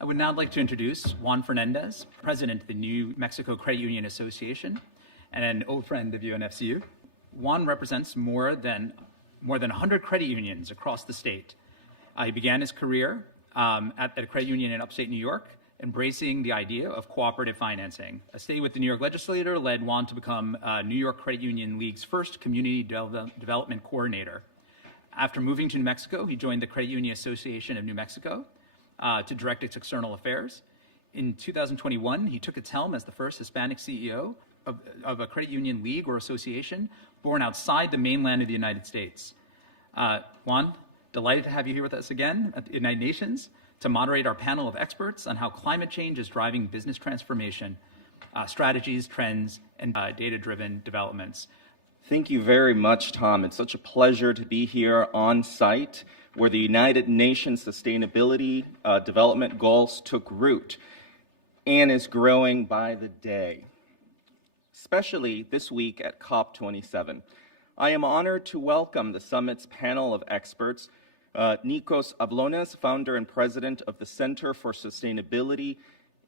I would now like to introduce Juan Fernandez, President of the New Mexico Credit Union Association and an old friend of UNFCU. Juan represents more than 100 credit unions across the state. He began his career at a credit union in upstate New York, embracing the idea of cooperative financing. A stay with the New York legislature led Juan to become New York Credit Union League's first community development coordinator. After moving to New Mexico, he joined the Credit Union Association of New Mexico to direct its external affairs. In 2021, he took its helm as the first Hispanic CEO of a credit union league or association born outside the mainland of the United States. Juan, delighted to have you here with us again at the United Nations to moderate our panel of experts on how climate change is driving business transformation, strategies, trends, and data-driven developments. Thank you very much, Tom. It's such a pleasure to be here on site where the United Nations Sustainability Development Goals took root and is growing by the day, especially this week at COP27. I am honored to welcome the summit's panel of experts, Nikos Avlonas, founder and president of the Center for Sustainability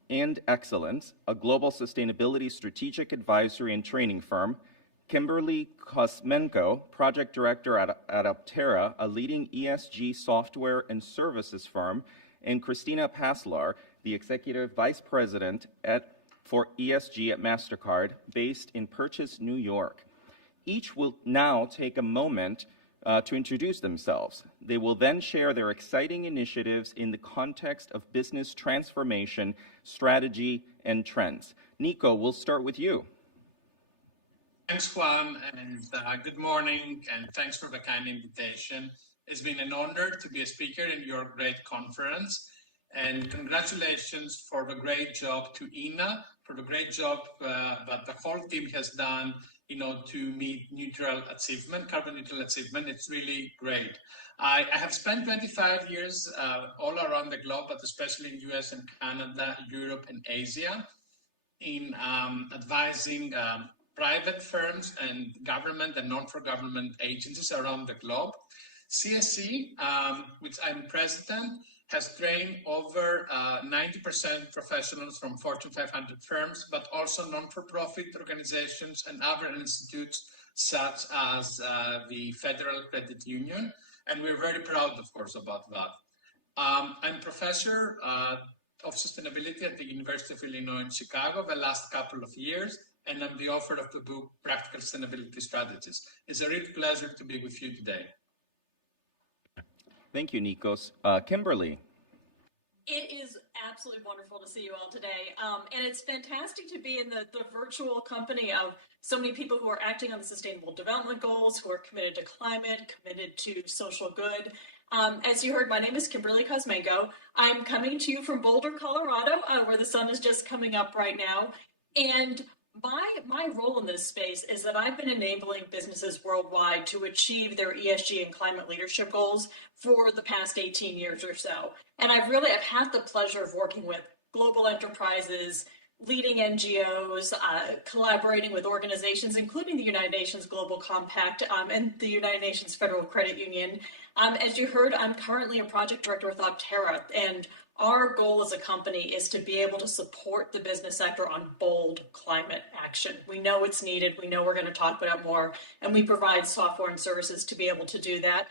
and Excellence, a global sustainability strategic advisory and training firm, Kimberly Kosmenko, project director at Aptera, a leading ESG software and services firm, and Christina Paslar, the executive vice president for ESG at MasterCard, based in Purchase, New York. Each will now take a moment to introduce themselves. They will then share their exciting initiatives in the context of business transformation, strategy, and trends. Nico, we'll start with you. Thanks, Juan, and good morning, and thanks for the kind invitation. It's been an honor to be a speaker in your great conference, and congratulations for the great job to Ina, for the great job that the whole team has done, to meet carbon neutral achievement. It's really great. I have spent 25 years all around the globe, but especially in US and Canada, Europe, and Asia, in advising private firms and government and non-for-government agencies around the globe. CSE, which I'm president, has trained over 90% professionals from Fortune 500 firms, but also non-for-profit organizations and other institutes such as the Federal Credit Union. And we're very proud, of course, about that. I'm professor of sustainability at the University of Illinois in Chicago the last couple of years, and I'm the author of the book, Practical Sustainability Strategies. It's a real pleasure to be with you today. Thank you, Nikos. Kimberly. It is absolutely wonderful to see you all today. And it's fantastic to be in the virtual company of so many people who are acting on the Sustainable Development Goals, who are committed to climate, committed to social good. As you heard, my name is Kimberly Kosmenko. I'm coming to you from Boulder, Colorado, where the sun is just coming up right now. And my role in this space is that I've been enabling businesses worldwide to achieve their ESG and climate leadership goals for the past 18 years or so. And I've had the pleasure of working with global enterprises, leading NGOs, collaborating with organizations, including the United Nations Global Compact and the United Nations Federal Credit Union. As you heard, I'm currently a project director with Aptera, and our goal as a company is to be able to support the business sector on bold climate action. We know it's needed. We know we're going to talk about it more, and we provide software and services to be able to do that.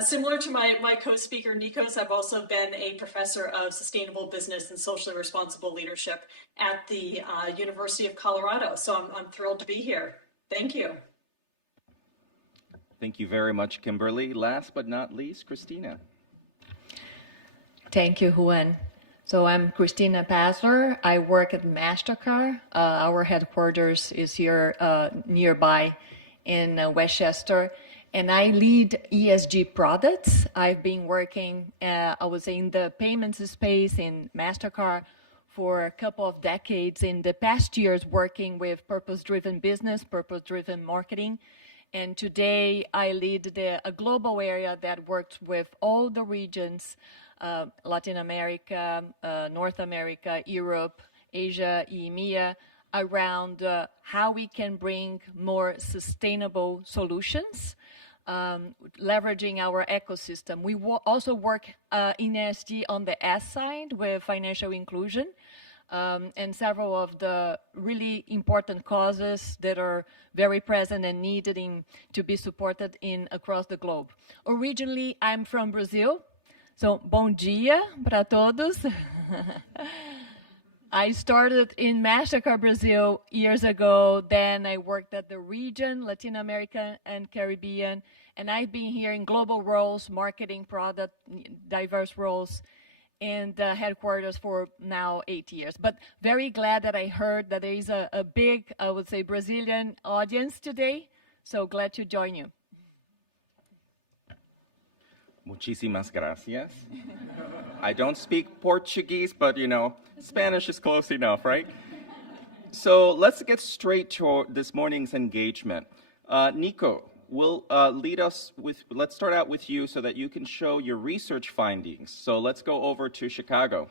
Similar to my co-speaker, Nikos, I've also been a professor of sustainable business and socially responsible leadership at the University of Colorado. So I'm thrilled to be here. Thank you. Thank you very much, Kimberly. Last but not least, Christina. Thank you, Juan. So I'm Christina Paslar. I work at MasterCard. Our headquarters is here nearby in Westchester, and I lead ESG products. I've been working, I was in the payments space in MasterCard for a couple of decades. In the past years, working with purpose-driven business, purpose-driven marketing. And today I lead a global area that works with all the regions, Latin America, North America, Europe, Asia, EMEA, around how we can bring more sustainable solutions leveraging our ecosystem. We also work in ESG on the S side with financial inclusion and several of the really important causes that are very present and needed to be supported across the globe. Originally, I'm from Brazil, so bom dia para todos. I started in MasterCard Brazil years ago. Then I worked at the region, Latin America and Caribbean. And I've been here in global roles, marketing, product, diverse roles, and headquarters for now 8 years. But very glad that I heard that there is a big, I would say, Brazilian audience today. So glad to join you. Muchísimas gracias. I don't speak Portuguese, but Spanish is close enough, right? So let's get straight to this morning's engagement. Nico will lead us let's start out with you so that you can show your research findings. So let's go over to Chicago.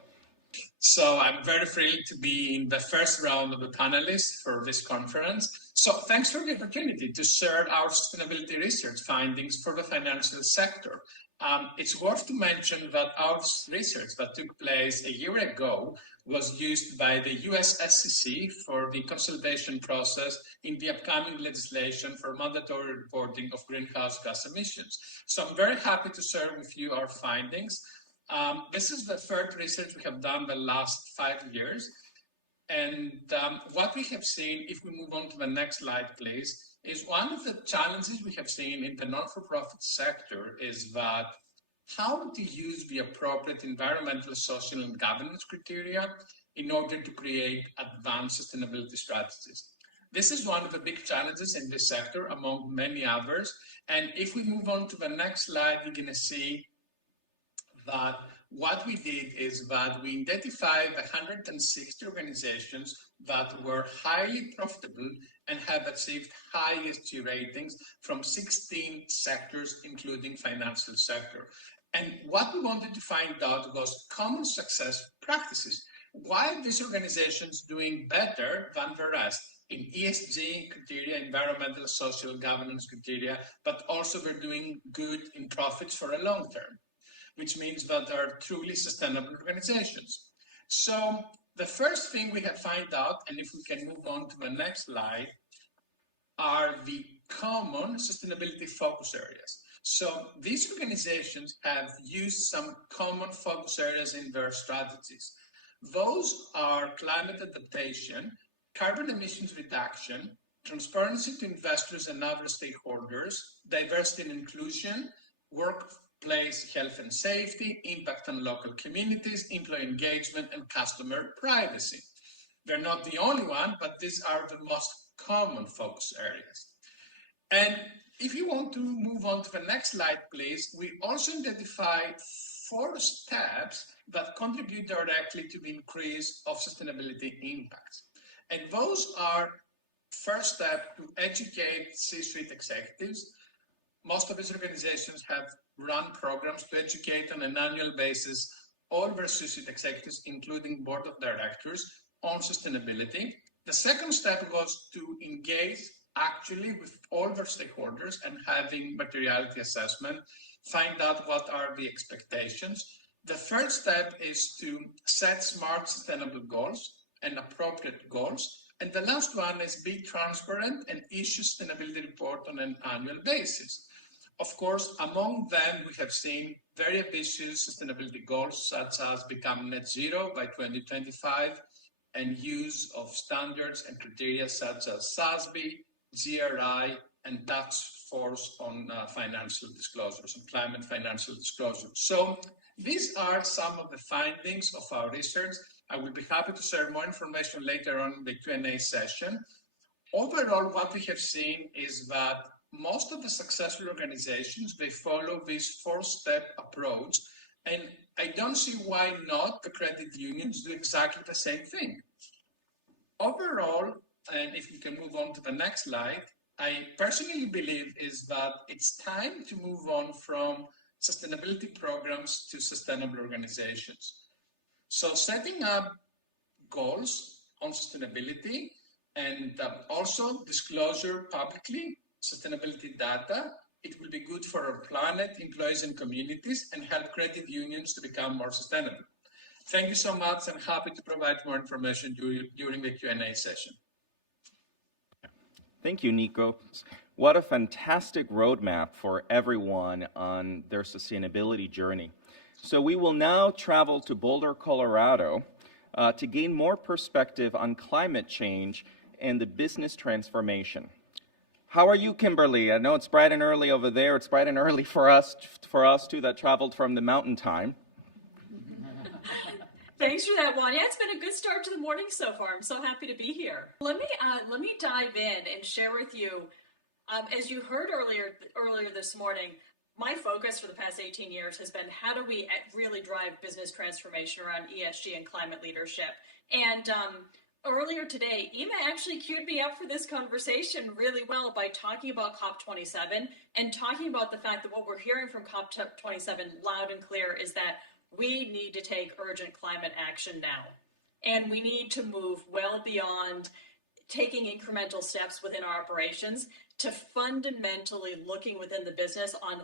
So I'm very thrilled to be in the first round of the panelists for this conference. So thanks for the opportunity to share our sustainability research findings for the financial sector. It's worth to mention that our research that took place a year ago was used by the US SEC for the consultation process in the upcoming legislation for mandatory reporting of greenhouse gas emissions. So I'm very happy to share with you our findings. This is the third research we have done the last 5 years. And what we have seen, if we move on to the next slide, please, is one of the challenges we have seen in the non-for-profit sector is that how to use the appropriate environmental, social, and governance criteria in order to create advanced sustainability strategies. This is one of the big challenges in this sector, among many others. And if we move on to the next slide, we're going to see that what we did is that we identified 160 organizations that were highly profitable and have achieved high ESG ratings from 16 sectors, including financial sector. And what we wanted to find out was common success practices. Why are these organizations doing better than the rest in ESG criteria, environmental, social, governance criteria, but also they're doing good in profits for a long term, which means that they're truly sustainable organizations. So the first thing we have found out, and if we can move on to the next slide, are the common sustainability focus areas. So these organizations have used some common focus areas in their strategies. Those are climate adaptation, carbon emissions reduction, transparency to investors and other stakeholders, diversity and inclusion, workplace health and safety, impact on local communities, employee engagement, and customer privacy. They're not the only one, but these are the most common focus areas. And if you want to move on to the next slide, please, we also identified 4 steps that contribute directly to the increase of sustainability impacts. And those are, first step, to educate C-suite executives. Most of these organizations have run programs to educate on an annual basis all their C-suite executives, including board of directors, on sustainability. The second step was to engage actually with all their stakeholders and having materiality assessment, find out what are the expectations. The third step is to set smart sustainable goals and appropriate goals. And the last one is be transparent and issue sustainability report on an annual basis. Of course, among them, we have seen very ambitious sustainability goals, such as become net zero by 2025, and use of standards and criteria such as SASB, GRI, and task force on financial disclosures, and climate financial disclosures. So these are some of the findings of our research. I will be happy to share more information later on in the Q&A session. Overall, what we have seen is that most of the successful organizations, they follow this 4-step approach, and I don't see why not the credit unions do exactly the same thing. Overall, and if we can move on to the next slide, I personally believe is that it's time to move on from sustainability programs to sustainable organizations. So setting up goals on sustainability and also disclosure publicly, sustainability data It will be good for our planet, employees, and communities, and help credit unions to become more sustainable. Thank you so much, and happy to provide more information during the Q&A session. Thank you, Nikos. What a fantastic roadmap for everyone on their sustainability journey. So we will now travel to Boulder, Colorado, to gain more perspective on climate change and the business transformation. How are you, Kimberly? I know it's bright and early over there. It's bright and early for us too that traveled from the mountain time. Thanks for that, Juan. Yeah, it's been a good start to the morning so far. I'm so happy to be here. Let me dive in and share with you. As you heard earlier this morning, my focus for the past 18 years has been how do we really drive business transformation around ESG and climate leadership. And earlier today, Ema actually queued me up for this conversation really well by talking about COP27 and talking about the fact that what we're hearing from COP27 loud and clear is that we need to take urgent climate action now. And we need to move well beyond taking incremental steps within our operations to fundamentally looking within the business on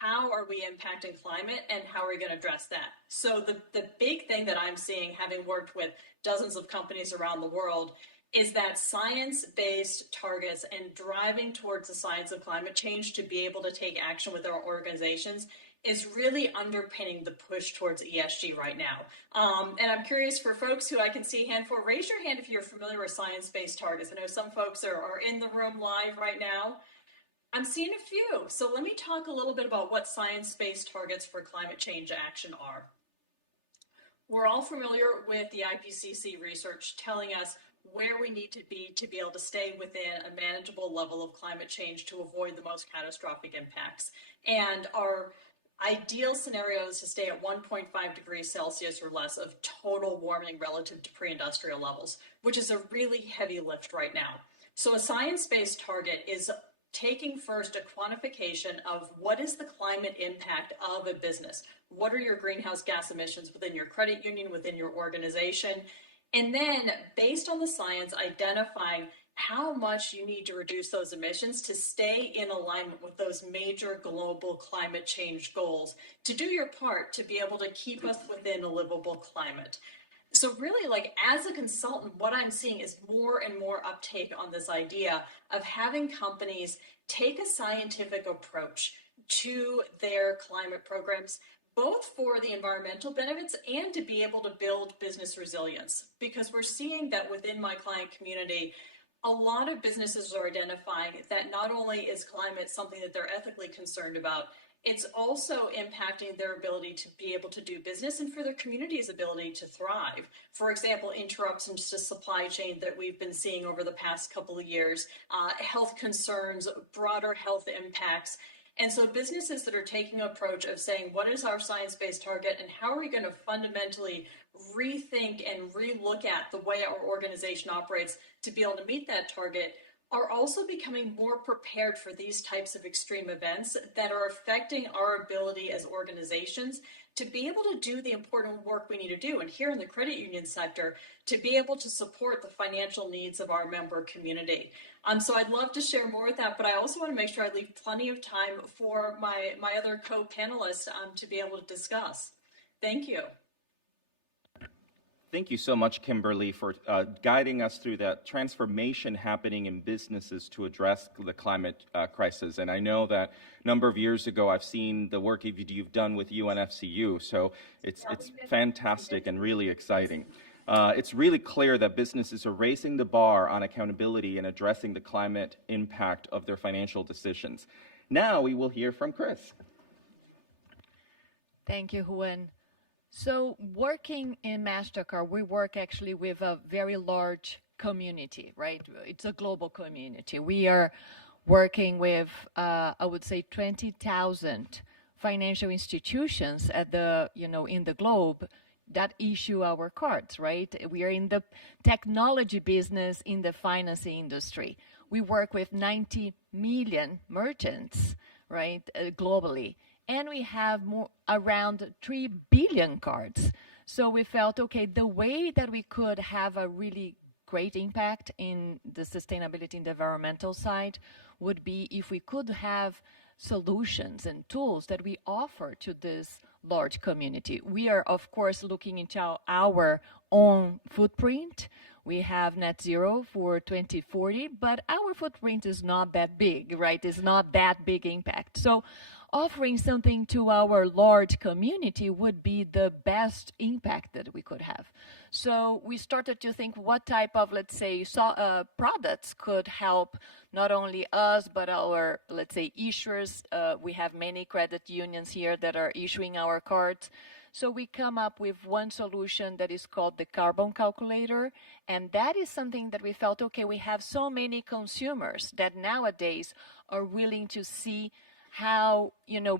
how are we impacting climate and how are we going to address that. So the big thing that I'm seeing, having worked with dozens of companies around the world, is that science-based targets and driving towards the science of climate change to be able to take action with our organizations is really underpinning the push towards ESG right now. And I'm curious for folks who I can see a handful, raise your hand if you're familiar with science-based targets. I know some folks are in the room live right now. I'm seeing a few. So let me talk a little bit about what science-based targets for climate change action are. We're all familiar with the IPCC research telling us where we need to be able to stay within a manageable level of climate change to avoid the most catastrophic impacts. And our ideal scenario is to stay at 1.5 degrees Celsius or less of total warming relative to pre-industrial levels, which is a really heavy lift right now. So a science-based target is taking first a quantification of what is the climate impact of a business. What are your greenhouse gas emissions within your credit union, within your organization? And then based on the science, identifying how much you need to reduce those emissions to stay in alignment with those major global climate change goals, to do your part to be able to keep us within a livable climate. So really, like as a consultant, what I'm seeing is more and more uptake on this idea of having companies take a scientific approach to their climate programs, both for the environmental benefits and to be able to build business resilience. Because we're seeing that within my client community, a lot of businesses are identifying that not only is climate something that they're ethically concerned about, it's also impacting their ability to be able to do business and for their community's ability to thrive. For example, interruptions to supply chain that we've been seeing over the past couple of years, health concerns, broader health impacts. And so businesses that are taking an approach of saying, what is our science-based target and how are we going to fundamentally rethink and relook at the way our organization operates to be able to meet that target, are also becoming more prepared for these types of extreme events that are affecting our ability as organizations to be able to do the important work we need to do. And here in the credit union sector, to be able to support the financial needs of our member community. So I'd love to share more with that, but I also want to make sure I leave plenty of time for my other co-panelists to be able to discuss. Thank you. Thank you so much, Kimberly, for guiding us through that transformation happening in businesses to address the climate crisis. And I know that a number of years ago, I've seen the work you've done with UNFCU, so it's fantastic and really exciting. It's really clear that businesses are raising the bar on accountability and addressing the climate impact of their financial decisions. Now we will hear from Chris. Thank you, Juan. So working in MasterCard, we work actually with a very large community, right? It's a global community. We are working with, I would say, 20,000 financial institutions at the, in the globe that issue our cards, right? We are in the technology business in the finance industry. We work with 90 million merchants, right, globally. And we have around 3 billion cards. So we felt, okay, the way that we could have a really great impact in the sustainability and the environmental side would be if we could have solutions and tools that we offer to this large community. We are, of course, looking into our own footprint. We have net zero for 2040, but our footprint is not that big, right? It's not that big impact. So offering something to our large community would be the best impact that we could have. So we started to think what type of, let's say, products could help not only us, but our, let's say, issuers. We have many credit unions here that are issuing our cards. So we come up with one solution that is called the carbon calculator. And that is something that we felt, okay, we have so many consumers that nowadays are willing to see how,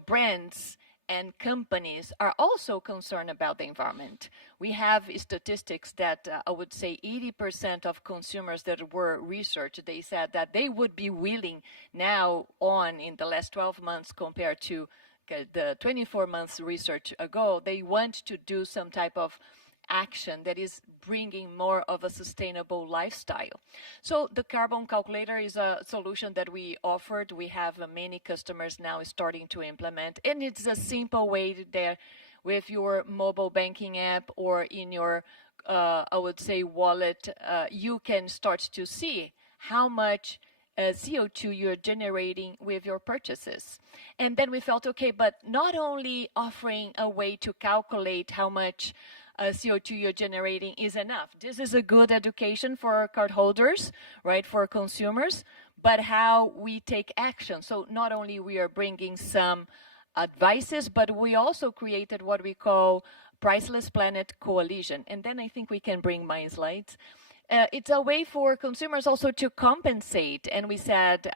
brands and companies are also concerned about the environment. We have statistics that I would say 80% of consumers that were researched, they said that they would be willing now on in the last 12 months compared to the 24 months research ago, they want to do some type of action that is bringing more of a sustainable lifestyle. So the carbon calculator is a solution that we offered. We have many customers now starting to implement, and it's a simple way there with your mobile banking app or in your, I would say, wallet, you can start to see how much CO2 you're generating with your purchases. And then we felt, okay, but not only offering a way to calculate how much CO2 you're generating is enough. This is a good education for our cardholders, right, for consumers, but how we take action. So not only we are bringing some advices, but we also created what we call Priceless Planet Coalition. And then I think we can bring my slides. It's a way for consumers also to compensate. And we said,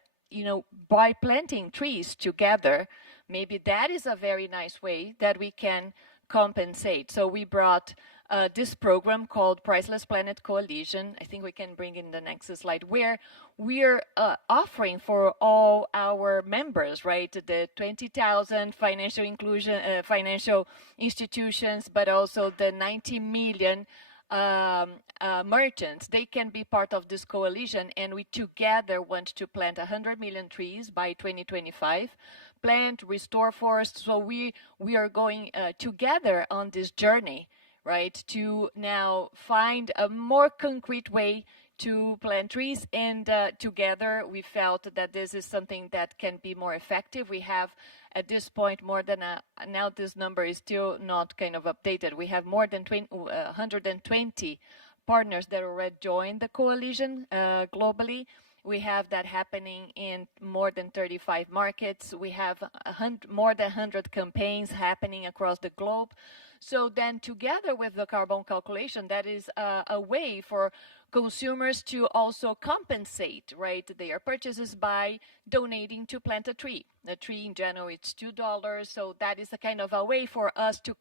by planting trees together, maybe that is a very nice way that we can compensate. So we brought this program called Priceless Planet Coalition. I think we can bring in the next slide, where we're offering for all our members, right, the 20,000 financial inclusion, financial institutions, but also the 90 million merchants. They can be part of this coalition, and we together want to plant 100 million trees by 2025. Plant, restore forests. So we are going together on this journey, right, to now find a more concrete way to plant trees. And together we felt that this is something that can be more effective. We have at this point more than now this number is still not kind of updated. We have more than 120 partners that already joined the coalition globally. We have that happening in more than 35 markets. We have more than 100 campaigns happening across the globe. So then together with the carbon calculation, that is a way for consumers to also compensate, right, their purchases by donating to plant a tree. A tree in general, it's $2. So that is a kind of a way for us to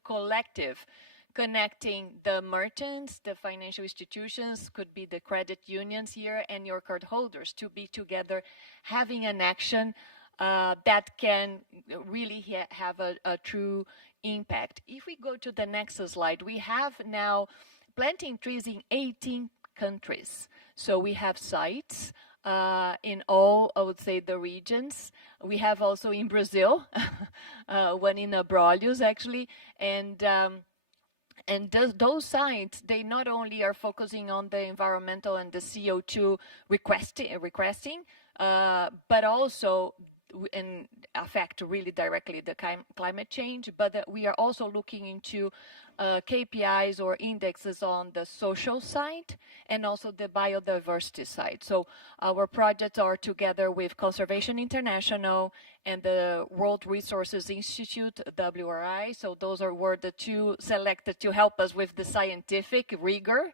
connecting the merchants, the financial institutions, could be the credit unions here, and your card holders to be together having an action that can really have a true impact. If we go to the next slide, we have now planting trees in 18 countries. So we have sites in all, I would say, the regions. We have also in Brazil, one in Abrolhos actually, and those sites, they not only are focusing on the environmental and the CO2 requesting, but also and affect really directly the climate change, but that we are also looking into KPIs or indexes on the social side and also the biodiversity side. So our projects are together with Conservation International and the World Resources Institute, WRI. So those were the two selected to help us with the scientific rigor,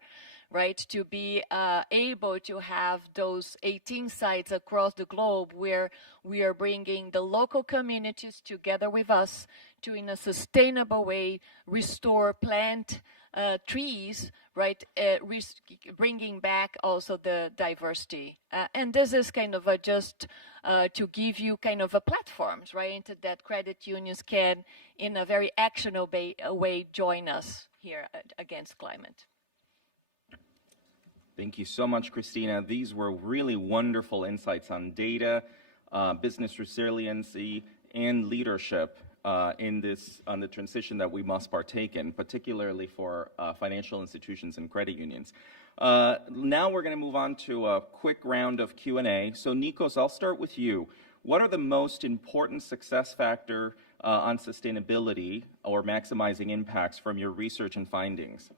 right, to be able to have those 18 sites across the globe where we are bringing the local communities together with us to, in a sustainable way, restore, plant trees, right, bringing back also the diversity. And this is kind of just to give you kind of a platforms, right, that credit unions can, in a very actionable way, join us here against climate. Thank you so much, Christina. These were really wonderful insights on data, business resiliency, and leadership on the transition that we must partake in, particularly for financial institutions and credit unions. Now we're going to move on to a quick round of Q&A. So Nikos, I'll start with you. What are the most important success factor on sustainability or maximizing impacts from your research and findings?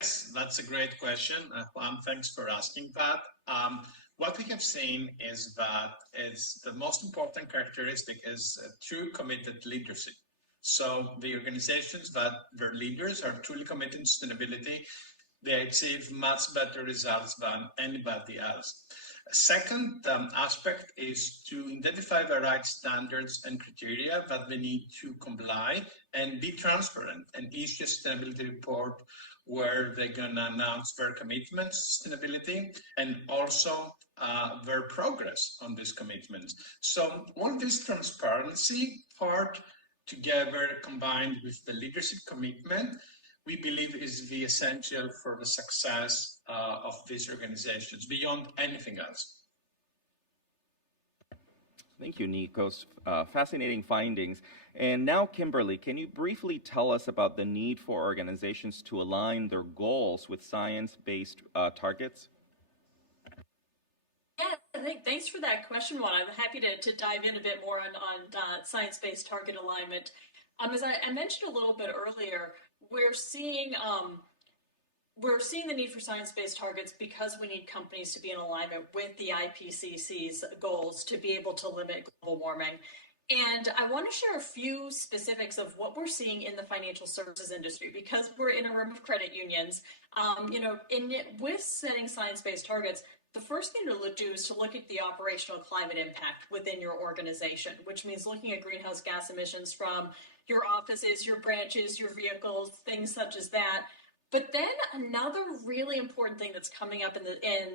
Yes, that's a great question. Juan, thanks for asking that. What we have seen is that the most important characteristic is true committed leadership. So the organizations that their leaders are truly committed to sustainability, they achieve much better results than anybody else. A second aspect is to identify the right standards and criteria that they need to comply and be transparent and issue a sustainability report where they're going to announce their commitments to sustainability and also their progress on these commitments. So all this transparency part together combined with the leadership commitment, we believe is the essential for the success of these organizations beyond anything else. Thank you, Nikos. Fascinating findings. And now, Kimberly, can you briefly tell us about the need for organizations to align their goals with science-based targets? Yeah, thanks for that question, Juan. I'm happy to dive in a bit more on science-based target alignment. As I mentioned a little bit earlier, we're seeing the need for science-based targets because we need companies to be in alignment with the IPCC's goals to be able to limit global warming. And I want to share a few specifics of what we're seeing in the financial services industry because we're in a room of credit unions. With setting science-based targets, the first thing to do is to look at the operational climate impact within your organization, which means looking at greenhouse gas emissions from your offices, your branches, your vehicles, things such as that. But then another really important thing that's coming up in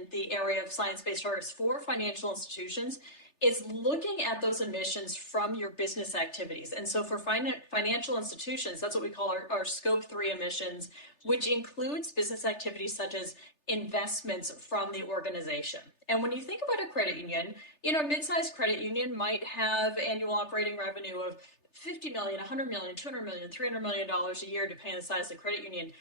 the area of science-based targets for financial institutions is looking at those emissions from your business activities. And so for financial institutions, that's what we call our Scope 3 emissions, which includes business activities such as investments from the organization. And when you think about a credit union, a mid-sized credit union might have annual operating revenue of $50 million, $100 million, $200 million, $300 million a year, depending on the size of the credit union.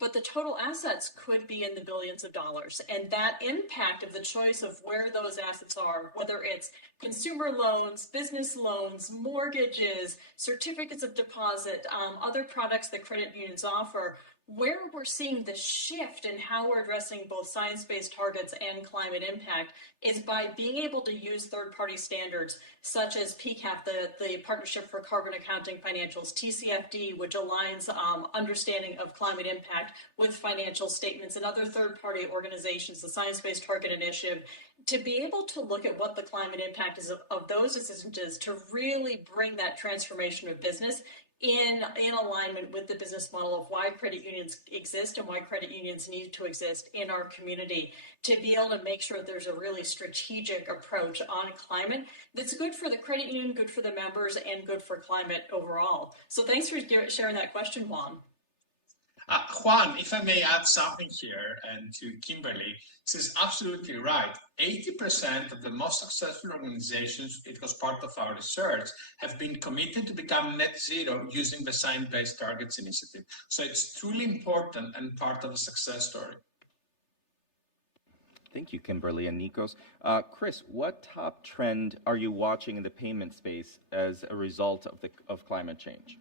But the total assets could be in the billions of dollars. And that impact of the choice of where those assets are, whether it's consumer loans, business loans, mortgages, certificates of deposit, other products that credit unions offer, where we're seeing the shift in how we're addressing both science-based targets and climate impact is by being able to use third-party standards such as PCAF, the Partnership for Carbon Accounting Financials, TCFD, which aligns understanding of climate impact with financial statements, and other third-party organizations, the Science-Based Target Initiative, to be able to look at what the climate impact is of those decisions to really bring that transformation of business in alignment with the business model of why credit unions exist and why credit unions need to exist in our community, to be able to make sure that there's a really strategic approach on climate that's good for the credit union, good for the members, and good for climate overall. So thanks for sharing that question, Juan. Juan, if I may add something here, and to Kimberly, this is absolutely right. 80% of the most successful organizations, it was part of our research, have been committed to become net zero using the Science-Based Targets Initiative. So it's truly important and part of a success story. Thank you, Kimberly and Nikos. Chris, what top trend are you watching in the payment space as a result of climate change?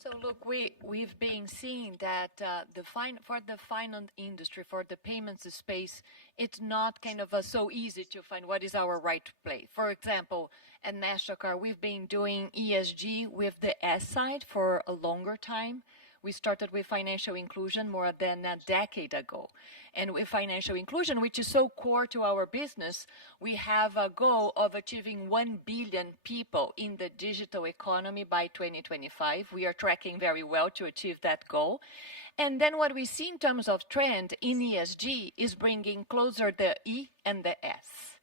So look, we've been seeing that for the finance industry, for the payments space, it's not kind of so easy to find what is our right to play. For example, at MasterCard, we've been doing ESG with the S side for a longer time. We started with financial inclusion more than a decade ago. And with financial inclusion, which is so core to our business, we have a goal of achieving 1 billion people in the digital economy by 2025. We are tracking very well to achieve that goal. And then what we see in terms of trend in ESG is bringing closer the E and the S.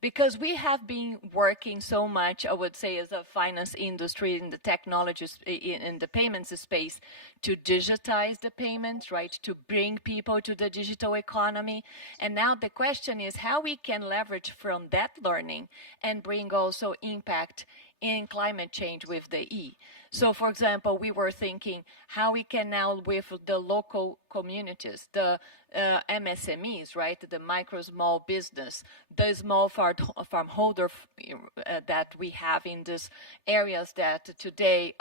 because we have been working so much, I would say, as a finance industry in the technologies, in the payments space, to digitize the payments, right? To bring people to the digital economy. And now the question is how we can leverage from that learning and bring also impact in climate change with the E. So, for example, we were thinking how we can now, with the local communities, the MSMEs, right, the micro small business, the small farm holder that we have in these areas that today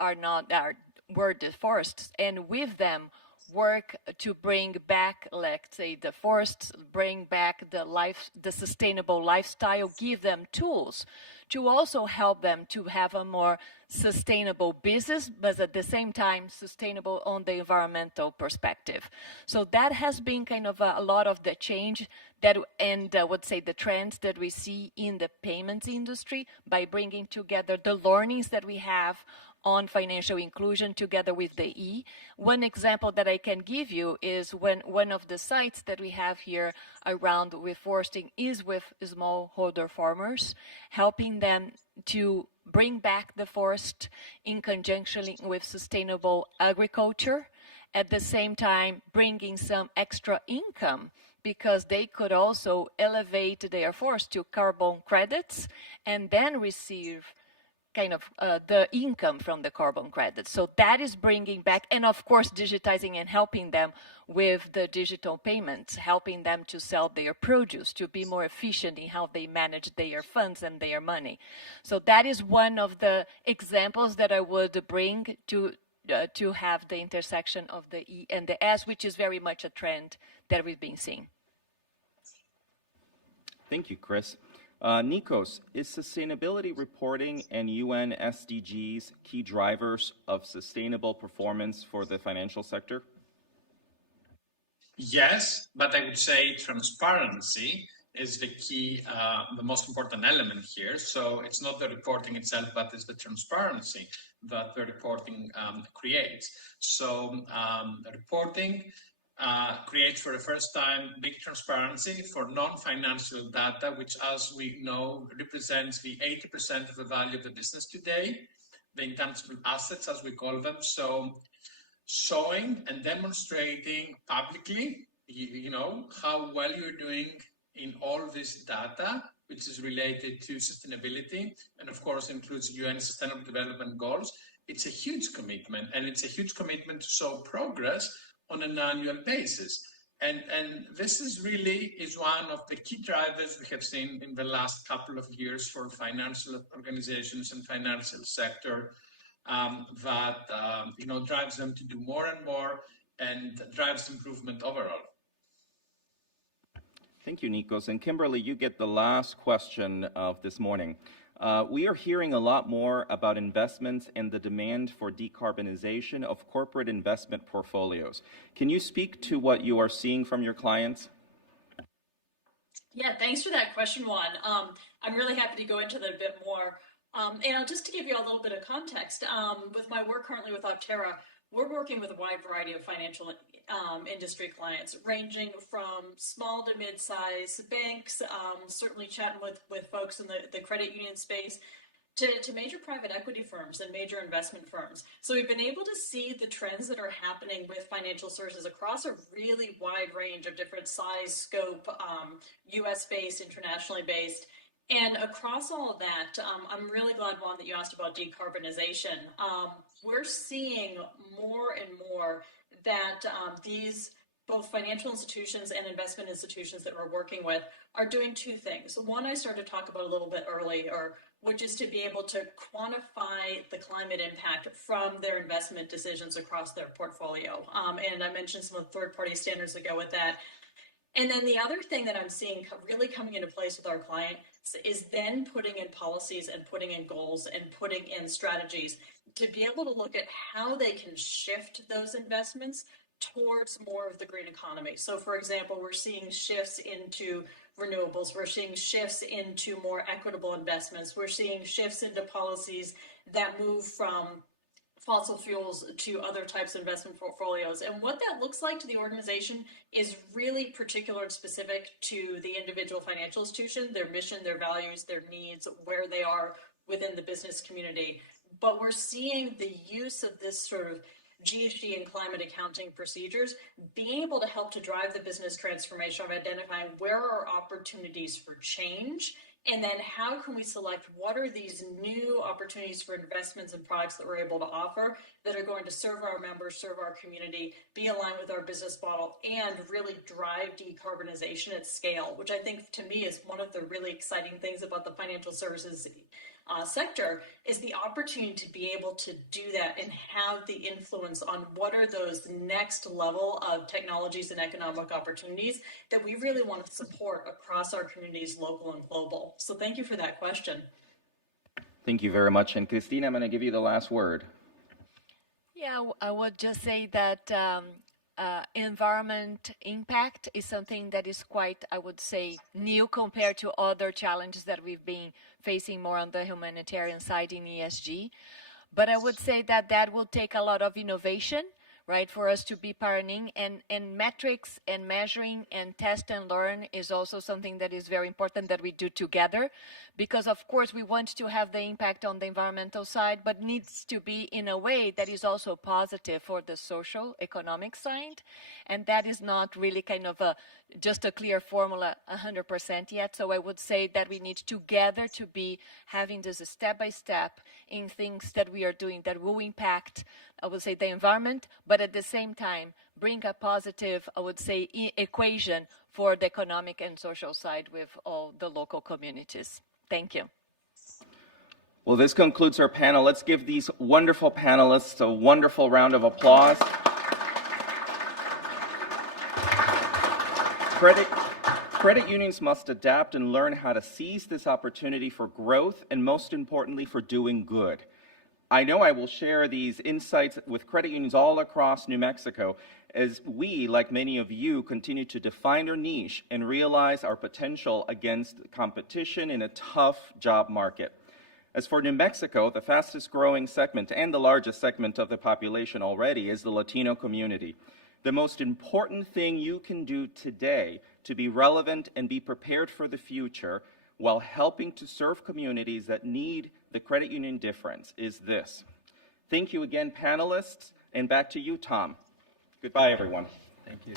were deforested, and with them work to bring back, let's say, the forests, bring back the sustainable lifestyle, give them tools to also help them to have a more sustainable business, but at the same time sustainable on the environmental perspective. So that has been kind of a lot of the change that, and I would say the trends that we see in the payments industry by bringing together the learnings that we have on financial inclusion together with the E. One example that I can give you is when one of the sites that we have here around reforesting is with smallholder farmers, helping them to bring back the forest in conjunction with sustainable agriculture, at the same time bringing some extra income because they could also elevate their forest to carbon credits and then receive kind of the income from the carbon credits. So that is bringing back, and of course digitizing and helping them with the digital payments, helping them to sell their produce, to be more efficient in how they manage their funds and their money. So that is one of the examples that I would bring to have the intersection of the E and the S, which is very much a trend that we've been seeing. Thank you, Chris. Nikos, is sustainability reporting and UN SDGs key drivers of sustainable performance for the financial sector? Yes, but I would say transparency is the key, the most important element here. So it's not the reporting itself, but it's the transparency that the reporting creates. So the reporting creates for the first time big transparency for non-financial data, which, as we know, represents the 80% of the value of the business today, the intangible assets, as we call them. So showing and demonstrating publicly, you know, how well you're doing in all this data, which is related to sustainability, and of course includes UN Sustainable Development Goals. It's a huge commitment, and it's a huge commitment to show progress on an annual basis. And this is one of the key drivers we have seen in the last couple of years for financial organizations and financial sector that drives them to do more and more and drives improvement overall. Thank you, Nikos. And Kimberly, you get the last question of this morning. We are hearing a lot more about investments and the demand for decarbonization of corporate investment portfolios. Can you speak to what you are seeing from your clients? Yeah, thanks for that question, Juan. I'm really happy to go into that a bit more. And just to give you a little bit of context, with my work currently with Optera, we're working with a wide variety of financial industry clients, ranging from small to mid-size banks, certainly chatting with folks in the credit union space, to major private equity firms and major investment firms. So we've been able to see the trends that are happening with financial services across a really wide range of different size, scope, US-based, internationally based. And across all of that, I'm really glad, Juan, that you asked about decarbonization. We're seeing more and more that these both financial institutions and investment institutions that we're working with are doing two things. One, I started to talk about a little bit earlier, which is to be able to quantify the climate impact from their investment decisions across their portfolio. And I mentioned some of the third-party standards that go with that. And then the other thing that I'm seeing really coming into place with our clients is then putting in policies and putting in goals and putting in strategies to be able to look at how they can shift those investments towards more of the green economy. So, for example, we're seeing shifts into renewables. We're seeing shifts into more equitable investments. We're seeing shifts into policies that move from fossil fuels to other types of investment portfolios. And what that looks like to the organization is really particular and specific to the individual financial institution, their mission, their values, their needs, where they are within the business community. But we're seeing the use of this sort of GHG and climate accounting procedures being able to help to drive the business transformation of identifying where are opportunities for change, and then how can we select what are these new opportunities for investments and products that we're able to offer that are going to serve our members, serve our community, be aligned with our business model, and really drive decarbonization at scale, which I think to me is one of the really exciting things about the financial services sector, is the opportunity to be able to do that and have the influence on what are those next level of technologies and economic opportunities that we really want to support across our communities, local and global. So thank you for that question. Thank you very much. And Christina, I'm going to give you the last word. Yeah, I would just say that environment impact is something that is quite, I would say, new compared to other challenges that we've been facing more on the humanitarian side in ESG. But I would say that that will take a lot of innovation, right, for us to be pioneering, and metrics and measuring and test and learn is also something that is very important that we do together, because of course we want to have the impact on the environmental side, but needs to be in a way that is also positive for the social economic side, and that is not really kind of just a clear formula 100% yet. So I would say that we need together to be having this step by step in things that we are doing that will impact, I would say, the environment, but at the same time bring a positive, I would say, equation for the economic and social side with all the local communities. Thank you. Well, this concludes our panel. Let's give these wonderful panelists a wonderful round of applause. Credit unions must adapt and learn how to seize this opportunity for growth and, most importantly, for doing good. I know I will share these insights with credit unions all across New Mexico as we, like many of you, continue to define our niche and realize our potential against competition in a tough job market. As for New Mexico, the fastest growing segment and the largest segment of the population already is the Latino community. The most important thing you can do today to be relevant and be prepared for the future while helping to serve communities that need the credit union difference is this. Thank you again, panelists, and back to you, Tom. Goodbye, everyone. Thank you.